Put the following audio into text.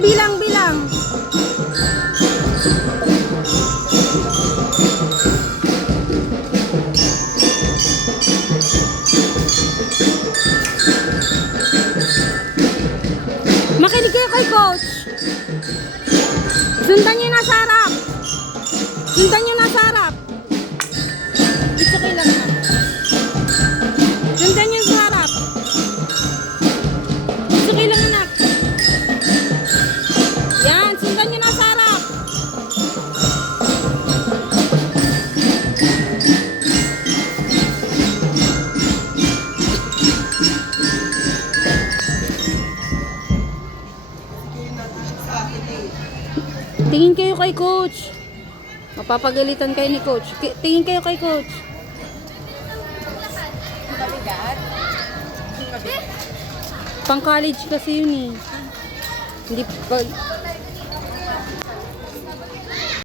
bilang, bilang. Makinig kayo kay coach. Sundan nyo na sa harap. Sundan nyo na sa harap. It's okay lang na. Sundan nyo sa harap. It's okay lang anak. Yan, sundan nyo na sa harap. Tingin kayo kay coach. Mapapagalitan kayo ni coach. Tingin kayo kay coach. Pang college kasi yun eh. Hindi pag